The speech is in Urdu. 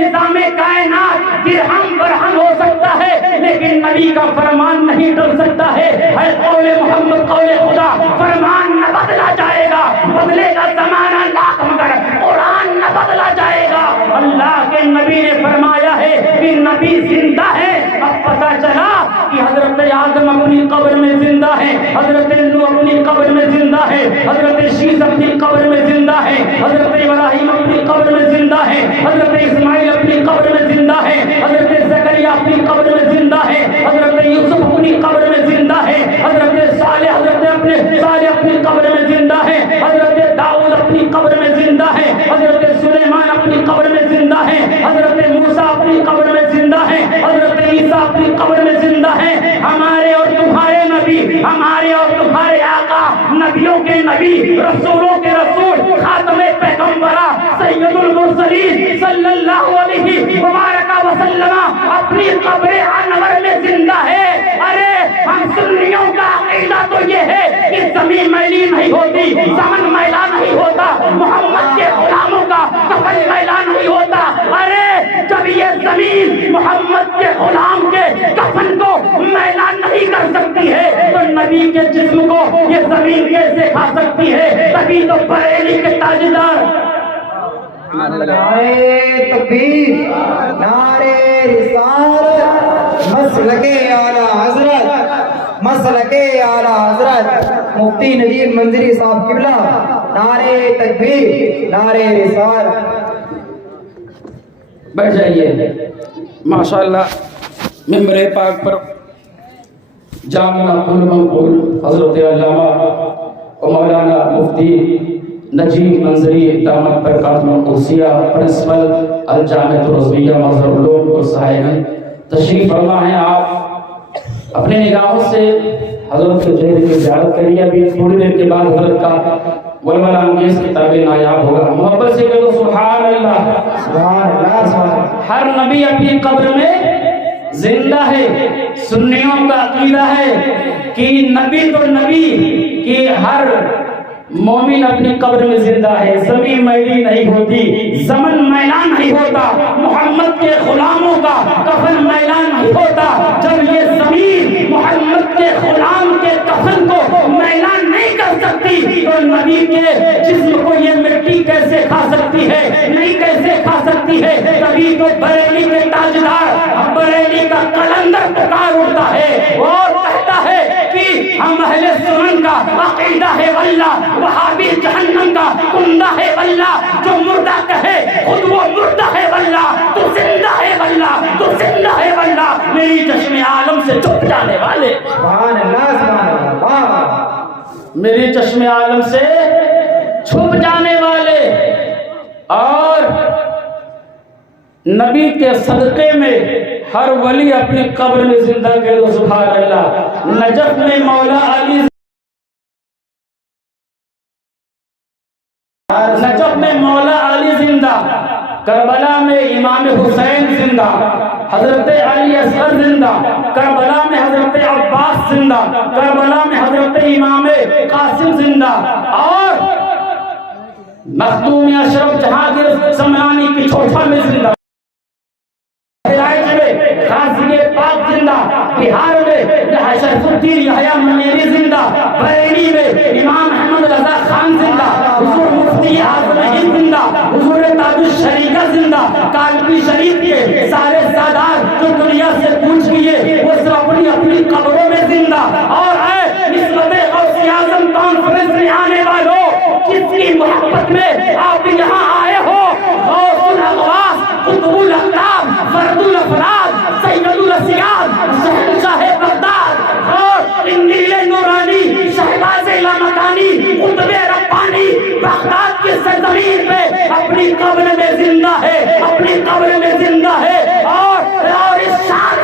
نظام کائنات درہم برہم ہو سکتا ہے لیکن نبی کا فرمان نہیں ٹل سکتا ہے. اے قول محمد قول خدا، فرمان نہ بدلا جائے گا، بدلے گا زمانہ لاکھ مگر قرآن نہ بدلا جائے گا. اللہ کے نبی نے فرمایا ہے کہ نبی زندہ ہے. اب پتہ چلا کہ حضرت آدم اپنی قبر میں زندہ ہے، حضرت نوح اپنی قبر میں زندہ ہے، حضرت شیس اپنی قبر میں زندہ ہے، حضرت ابراہیم اپنی قبر میں زندہ ہے، حضرت اسماعیل اپنی قبر میں زندہ ہے، حضرت زکریا اپنی قبر میں زندہ ہے، حضرت یوسف اپنی قبر میں زندہ ہے، حضرت صالح اپنی قبر میں زندہ ہے، حضرت داؤد اپنی قبر میں زندہ ہے، حضرت سلیمان اپنی قبر میں زندہ ہے، حضرت موسیٰ اپنی قبر میں زندہ ہے، حضرت عیسیٰ اپنی قبر میں زندہ ہے. ہمارے اور تمہارے نبی، ہمارے اور تمہارے آقا، نبیوں کے نبی، رسولوں کے رسول، خاتم پیغمبرہ سید المرسلین صلی اللہ علیہ وبارک وسلم اپنی قبر انور میں زندہ ہے. ارے ہم سنیوں کا عقیدہ تو یہ ہے کہ زمین میلی نہیں ہوتی، زمن میلا نہیں ہوتا، محمد کے غلاموں کا کفن میلا نہیں ہوتا. ارے جب یہ زمین محمد کے غلام کے کفن کو میلا نہیں کر سکتی ہے تو نبی کے جسم کو یہ زمین کیسے کھا سکتی ہے؟ تبھی تو بریلی کے تاجدار نعرے تکبیر، نعرے رسالت، مسلک اعلیٰ حضرت، مسلک اعلیٰ حضرت مفتی نجیب منظری صاحب قبلہ. نعرے تکبیر، نعرے رسالت. بیٹھ جائیے. ماشاءاللہ ممبر پاک پر جامعہ المنقول حضرت علامہ و مولانا مفتی نجیب منظری دامت برکاتہ القدسیہ پرنسپل الجامعہ الرضویہ مظہر العلوم اور صاحب تشریف فرما ہیں. آپ اپنے نگاہوں سے حضرت کے چہرے کی زیارت کریے. ابھی تھوڑی دیر کے بعد حضرت کا ولولہ انگیز کتاب نایاب ہوگا. محبت سے کہو سبحان اللہ. سبحان اللہ، سبحان اللہ. ہر نبی اپنی قبر میں زندہ ہے. سنیوں کا عقیدہ ہے کہ نبی تو نبی کہ ہر مومن اپنی قبر میں زندہ ہے. زمین میلی نہیں ہوتی، زمن میلان نہیں ہوتا، محمد کے غلاموں کا کفن میلان نہیں ہوتا. جب یہ زمین محمد کے غلام کے کفن کو میلان نہیں کر سکتی تو نبی کے جسم کو یہ مٹی کیسے کھا سکتی ہے؟ نہیں کیسے کھا سکتی ہے؟ تبھی تو بریلی کے تاجدار بریلی کا قلندر پکار اٹھتا ہے اور کہتا ہے کہ ہم اہل سنن کا عقیدہ ہے واللہ، وہابی جہنم کا کندہ ہے واللہ. جو مردہ کہے خود وہ مردہ ہے واللہ، تو زندہ ہے واللہ، تو زندہ ہے واللہ. میری چشم عالم سے چھپ جانے والے، سبحان اللہ، سبحان اللہ. میری چشم عالم سے چھپ جانے والے اور نبی کے صدقے میں ہر ولی اپنی قبر میں زندہ کہہ دو سبحان اللہ. نجف میں مولا علی، نجف میں مولا علی زندہ، کربلا میں امام حسین زندہ، حضرت علی اصغر زندہ، کربلا میں حضرت عباس زندہ، کربلا میں حضرت امام قاسم زندہ، اور مخدوم اشرف جہانگیر سمنانی کی چھوٹا میں زندہ، غازی پاک زندہ، بہار میں شریف الدین یحییٰ منیری زندہ، بریلی میں امام احمد رضا خان زندہ، حضور مفتی اعظم ہند زندہ، حضور تاج الشریعہ زندہ. کالپی شریف کے سارے سادات جو دنیا سے پوچھ لیے وہ سب اپنی اپنی قبروں میں زندہ. اور اے نسبت غوث اعظم کانفرنس میں آنے والوں، جس کی محبت میں آپ یہاں آئے ہو، غوث الاغواث، قطب الاقطاب، فرد الافراد، سید الاسیاد، شہنشاہ بغداد اور انجیل نورانی، شہباز لامکانی، قطب ربانی بغداد کی سرزمین پہ اپنی قبر میں زندہ ہے، اپنی قبر میں زندہ ہے. اور اس شان